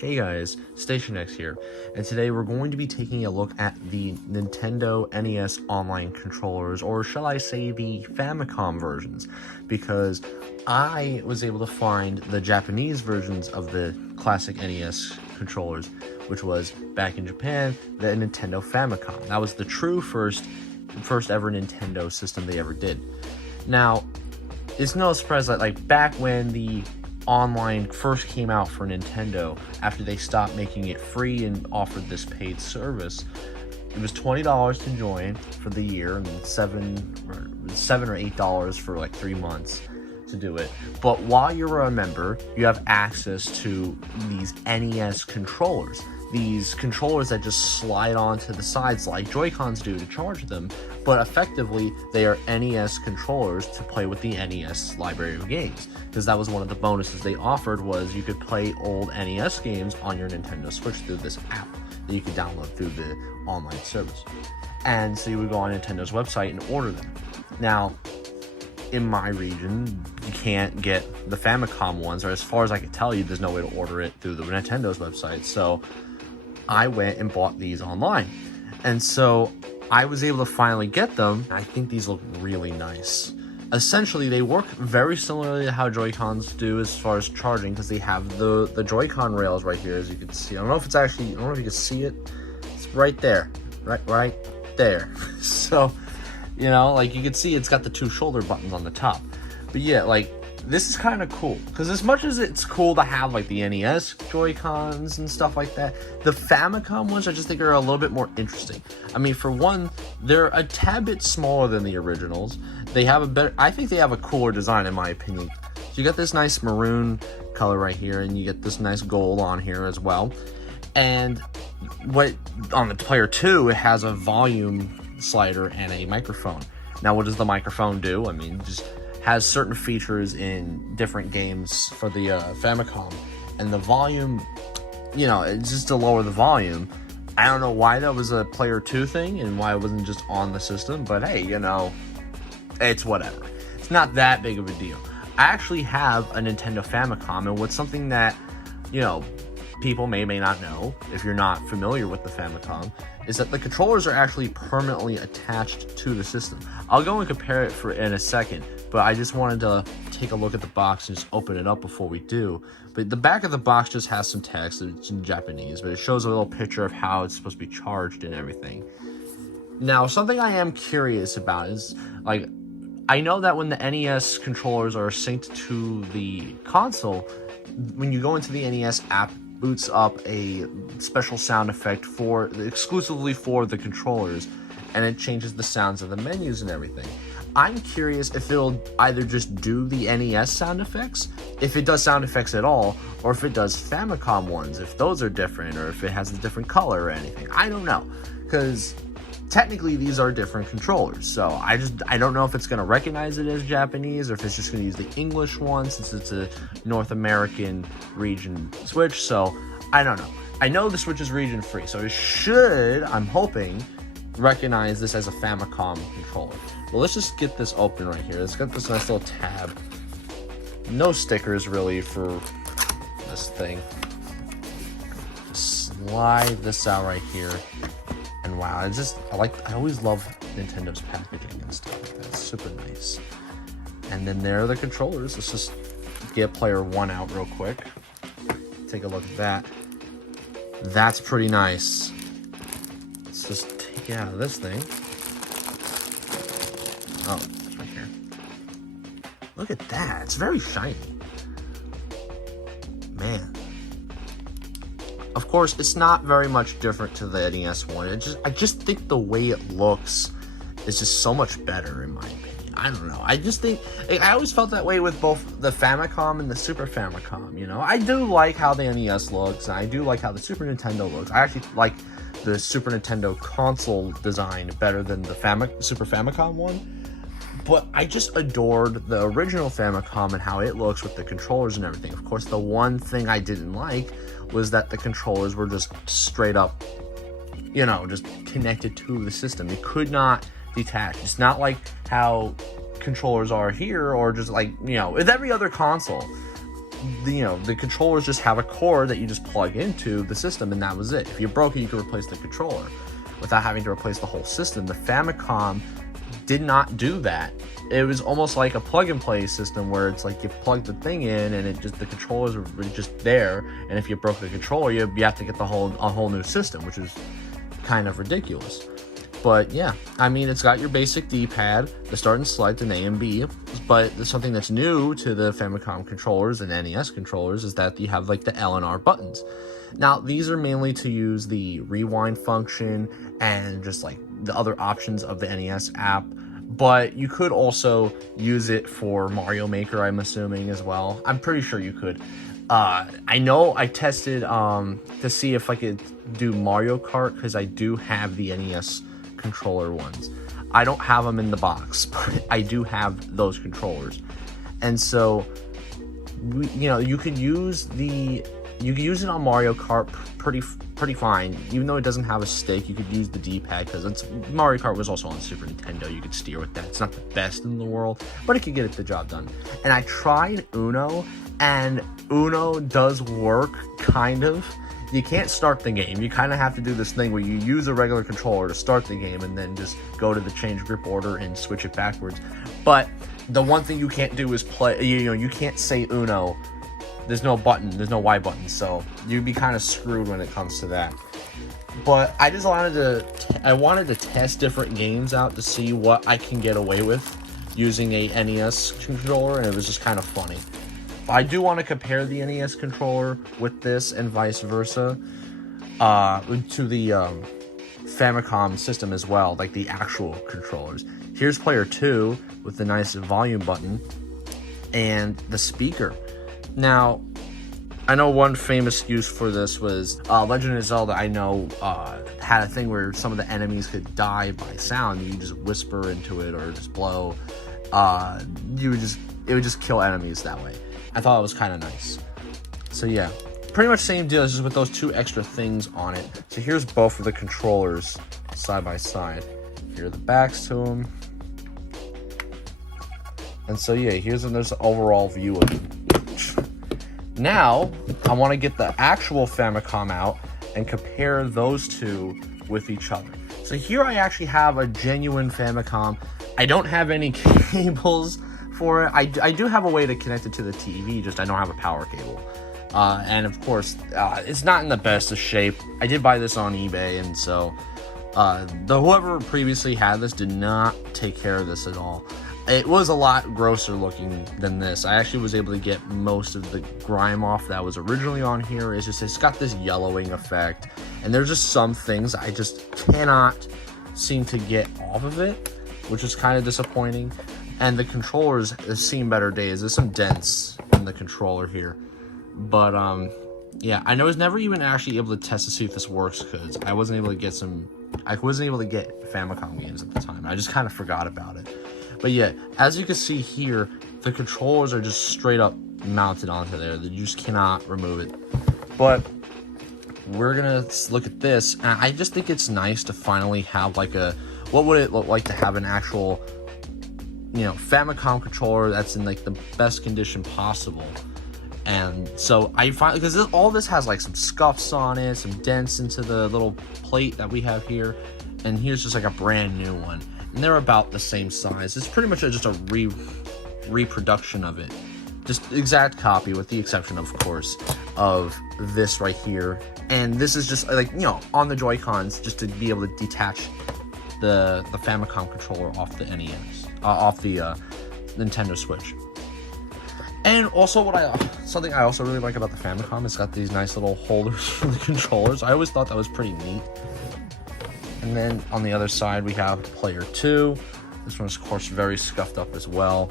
Hey guys, Station X here, and today we're going to be taking a look at the Nintendo NES online controllers, or shall I say the Famicom versions, because I was able to find the Japanese versions of the classic NES controllers, which was, back in Japan, the Nintendo Famicom. That was the true first ever Nintendo system they ever did. Now, it's no surprise that, like, back when the online first came out for Nintendo, after they stopped making it free and offered this paid service, it was $20 to join for the year and $7 or $8 for like 3 months to do it. But while you're a member, you have access to these NES controllers. These controllers that just slide onto the sides like joycons do to charge them, but effectively they are NES controllers to play with the NES library of games, because that was one of the bonuses they offered, was you could play old NES games on your Nintendo Switch through this app that you could download through the online service. And so you would go on Nintendo's website and order them. Now, in my region, you can't get the Famicom ones, or as far as I can tell you, there's no way to order it through the Nintendo's website. So I went and bought these online. And so I was able to finally get them. I think these look really nice. Essentially, they work very similarly to how Joy-Cons do as far as charging, because they have the Joy-Con rails right here, as you can see. I don't know if it's actually, I don't know if you can see it. It's right there, right there. So, you know, like you can see it's got the 2 shoulder buttons on the top. But yeah, like, this is kind of cool, because as much as it's cool to have like the NES Joy-Cons and stuff like that, the Famicom ones I just think are a little bit more interesting. I mean, for one, they're a tad bit smaller than the originals. They have a better, I think they have a cooler design in my opinion. So you got this nice maroon color right here, and you get this nice gold on here as well. And what on the player 2, it has a volume slider and a microphone. Now, what does the microphone do? I mean, just has certain features in different games for the Famicom, and the volume, you know, it's just to lower the volume. I don't know why that was a player 2 thing and why it wasn't just on the system, but hey, you know, it's whatever. It's not that big of a deal. I actually have a Nintendo Famicom, and what's something that, you know, people may not know if you're not familiar with the Famicom, is that the controllers are actually permanently attached to the system. I'll go and compare it in a second, but I just wanted to take a look at the box and just open it up before we do. But the back of the box just has some text. It's in Japanese, but it shows a little picture of how it's supposed to be charged and everything. Now, something I am curious about is, like, I know that when the NES controllers are synced to the console, when you go into the NES app, boots up a special sound effect exclusively for the controllers, and it changes the sounds of the menus and everything. I'm curious if it'll either just do the NES sound effects, if it does sound effects at all, or if it does Famicom ones, if those are different, or if it has a different color or anything. I don't know, because technically these are different controllers, so I don't know if it's going to recognize it as Japanese, or if it's just going to use the English one, since it's a North American region Switch. So I don't know. I know the Switch is region free, so it should, I'm hoping, recognize this as a Famicom controller. Well, let's just get this open right here. It's got this nice little tab. No stickers really for this thing. Just slide this out right here. And wow, I always love Nintendo's packaging and stuff like that. It's super nice. And then there are the controllers. Let's just get player 1 out real quick. Take a look at that. That's pretty nice. Let's just take it out of this thing. Oh, it's right here. Look at that. It's very shiny. Man. Of course, it's not very much different to the NES one. I just think the way it looks is just so much better, in my opinion. I don't know. I just think, I always felt that way with both the Famicom and the Super Famicom, you know? I do like how the NES looks, and I do like how the Super Nintendo looks. I actually like the Super Nintendo console design better than the Super Famicom one. But I just adored the original Famicom and how it looks with the controllers and everything. Of course, the one thing I didn't like was that the controllers were just straight up, you know, just connected to the system. They could not detach. It's not like how controllers are here, or just like, you know, with every other console. the controllers just have a cord that you just plug into the system, and that was it. If you broke it, you could replace the controller without having to replace the whole system. The Famicom did not do that. It was almost like a plug-and-play system where it's like you plug the thing in and the controllers are just there, and if you broke the controller, you have to get a whole new system, which is kind of ridiculous. But yeah, I mean, it's got your basic D-pad, the start and select, and A and B, but something that's new to the Famicom controllers and NES controllers is that you have like the L and R buttons. Now, these are mainly to use the rewind function and just like the other options of the NES app, but you could also use it for Mario Maker, I'm assuming, as well. I'm pretty sure you could. I know I tested to see if I could do Mario Kart, because I do have the NES controller ones. I don't have them in the box, but I do have those controllers, and so you could use it on Mario Kart pretty fine. Even though it doesn't have a stick, you could use the D-pad, because Mario Kart was also on Super Nintendo. You could steer with that. It's not the best in the world, but it could get the job done. And I tried Uno, and Uno does work, kind of. You can't start the game. You kind of have to do this thing where you use a regular controller to start the game and then just go to the change grip order and switch it backwards. But the one thing you can't do is play, you can't say Uno. There's no button, there's no Y button, so you'd be kind of screwed when it comes to that. But I just wanted to test different games out to see what I can get away with using a NES controller, and it was just kind of funny. I do want to compare the NES controller with this and vice versa to the Famicom system as well, like the actual controllers. Here's player 2 with the nice volume button and the speaker. Now, I know one famous use for this was Legend of Zelda. I know had a thing where some of the enemies could die by sound. You just whisper into it or just blow. It would just kill enemies that way. I thought it was kind of nice. So yeah, pretty much same deal, just with those two extra things on it. So here's both of the controllers side by side. Here are the backs to them. And so yeah, here's an overall view of each. Now, I want to get the actual Famicom out and compare those two with each other. So here I actually have a genuine Famicom. I don't have any cables for it. I do have a way to connect it to the TV, just I don't have a power cable. And of course, it's not in the best of shape. I did buy this on eBay, and so whoever previously had this did not take care of this at all. It was a lot grosser looking than this. I actually was able to get most of the grime off that was originally on here. It's got this yellowing effect, and there's just some things I just cannot seem to get off of it, which is kind of disappointing. And the controllers have seen better days. There's some dents in the controller here, but yeah, I was never even actually able to test to see if this works, because I wasn't able to get Famicom games at the time. I just kind of forgot about it. But yeah, as you can see here, the controllers are just straight up mounted onto there. You just cannot remove it. But we're gonna look at this, and I just think it's nice to finally have like what would it look like to have an actual, Famicom controller that's in like the best condition possible. And so I finally, because all this has like some scuffs on it, some dents into the little plate that we have here, and here's just like a brand new one. And they're about the same size. It's pretty much just a reproduction of it. Just exact copy, with the exception, of course, of this right here. And this is just like, on the Joy-Cons, just to be able to detach the Famicom controller off the NES, off the Nintendo Switch. And also, something I also really like about the Famicom, it's got these nice little holders for the controllers. I always thought that was pretty neat. And then on the other side, we have player 2. This one's, of course, very scuffed up as well.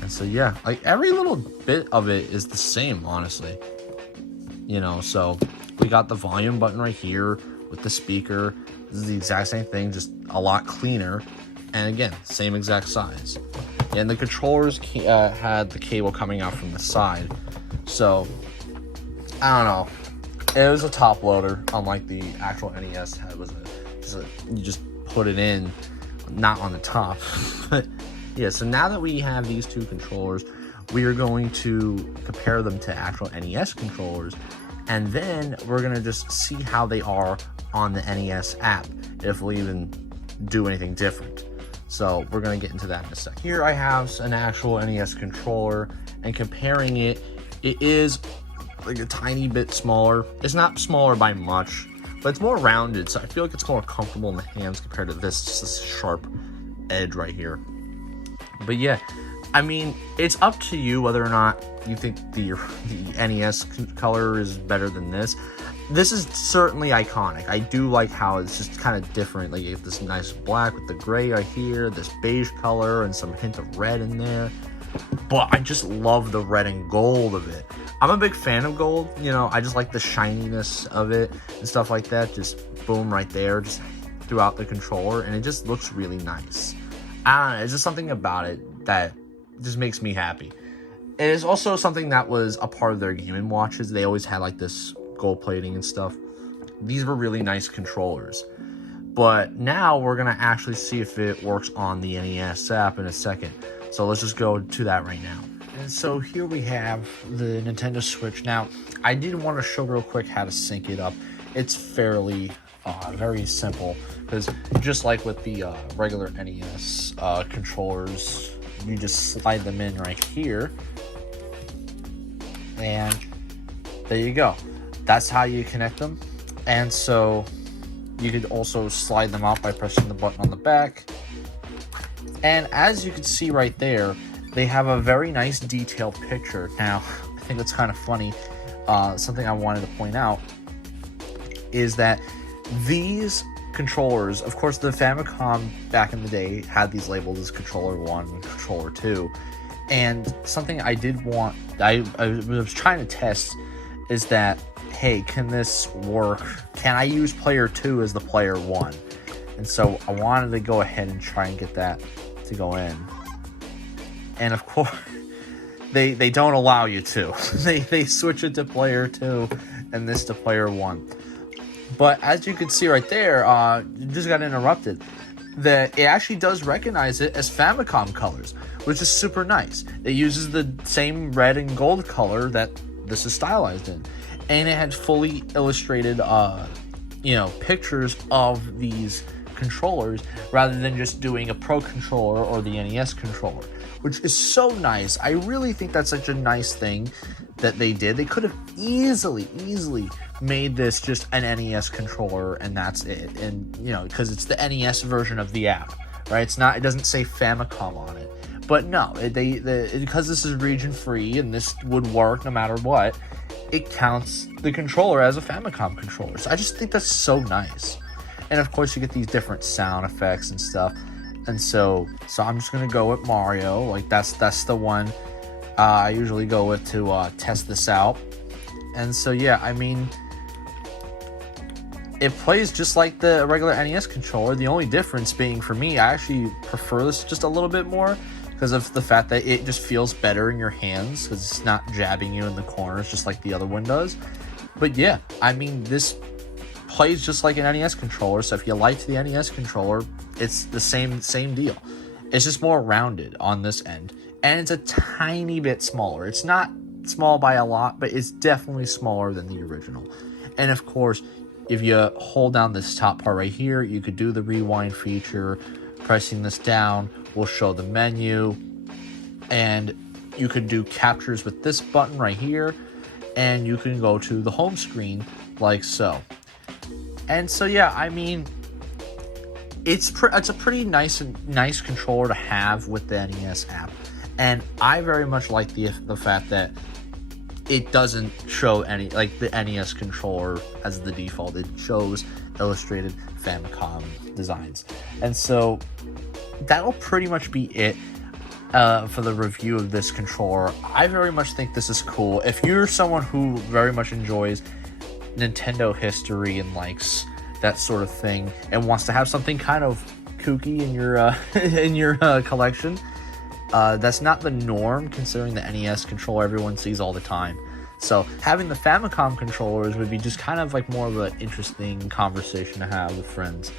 And so, yeah, like every little bit of it is the same, honestly. So we got the volume button right here with the speaker. This is the exact same thing, just a lot cleaner. And again, same exact size. And the controllers had the cable coming out from the side. So, I don't know. It was a top loader, unlike the actual NES. It was you just put it in, not on the top. But yeah, so now that we have these two controllers, we are going to compare them to actual NES controllers, and then we're going to just see how they are on the NES app, if we'll even do anything different. So we're going to get into that in a second. Here I have an actual NES controller, and comparing it, it is like a tiny bit smaller. It's not smaller by much, but it's more rounded, so I feel like it's more comfortable in the hands compared to this, just this sharp edge right here. But yeah, I mean, it's up to you whether or not you think the NES color is better than this. This is certainly iconic. I do like how it's just kind of different. Like, you get this nice black with the gray right here, this beige color, and some hint of red in there. But I just love the red and gold of it. I'm a big fan of gold. You know, I just like the shininess of it and stuff like that. Just boom right there, just throughout the controller, and it just looks really nice. I don't know, it's just something about it that just makes me happy. It is also something that was a part of their Game & Watches. They always had like this gold plating and stuff. These were really nice controllers. But now we're going to actually see if it works on the NES app in a second. So let's just go to that right now. And so here we have the Nintendo Switch. Now, I did want to show real quick how to sync it up. It's fairly very simple, because just like with the regular NES controllers, you just slide them in right here, and there you go. That's how you connect them. And so you could also slide them out by pressing the button on the back. And as you can see right there, they have a very nice detailed picture. Now, I think it's kind of funny. Something I wanted to point out is that these controllers, of course, the Famicom back in the day had these labeled as Controller 1 and Controller 2. And something I was trying to test is that, hey, can this work? Can I use player 2 as the player 1? And so I wanted to go ahead and try and get that to go in. And of course, they don't allow you to. They switch it to player 2 and this to player 1. But as you can see right there, it just got interrupted. That it actually does recognize it as Famicom colors, which is super nice. It uses the same red and gold color that this is stylized in, and it had fully illustrated, pictures of these controllers rather than just doing a Pro controller or the NES controller, which is so nice. I really think that's such a nice thing that they did. They could have easily made this just an NES controller and that's it. And because it's the NES version of the app, right? It doesn't say Famicom on it. But no, because this is region free and this would work no matter what, it counts the controller as a Famicom controller. So I just think that's so nice. And of course you get these different sound effects and stuff. And so I'm just gonna go with Mario. Like that's the one I usually go with to test this out. And so yeah, I mean, it plays just like the regular NES controller. The only difference being, for me, I actually prefer this just a little bit more because of the fact that it just feels better in your hands, because it's not jabbing you in the corners just like the other one does. But yeah, I mean, this plays just like an NES controller. So if you liked the NES controller, it's the same deal. It's just more rounded on this end, and it's a tiny bit smaller. It's not small by a lot, but it's definitely smaller than the original. And of course, if you hold down this top part right here, you could do the rewind feature. Pressing this down will show the menu, and you could do captures with this button right here, and you can go to the home screen like so. And so yeah, I mean, it's a pretty nice controller to have with the NES app, and I very much like the fact that it doesn't show any, like, the NES controller as the default. It shows illustrated Famicom designs. And so that'll pretty much be it for the review of this controller. I very much think this is cool. If you're someone who very much enjoys Nintendo history and likes that sort of thing and wants to have something kind of kooky in your collection, that's not the norm considering the NES controller everyone sees all the time. So having the Famicom controllers would be just kind of like more of an interesting conversation to have with friends.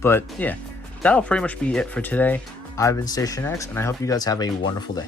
But yeah, that'll pretty much be it for today. I've been Station X, and I hope you guys have a wonderful day.